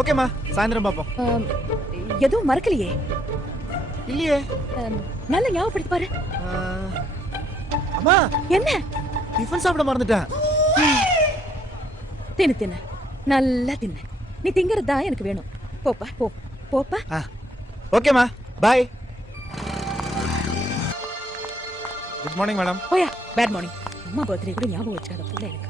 ஓகேம்மா, சாயந்தரம் பாப்போம். எதுவும் மறக்கலையே? இல்லையே. நல்ல ஞாபகப்படுத்தி பாரு. அம்மா, என்ன? டிஃபன் சாப்பிட மறந்துட்டேன். தின்னு நல்லா தின்னு. நீ திங்கிறது தான் எனக்கு வேணும். போப்பா போ. போப்பா. ஓகேம்மா, பாய். Good morning madam. போயா. Bad morning. அம்மா பர்த்டே கூட ஞாபகம் வச்சுக்காத புள்ள எனக்கு.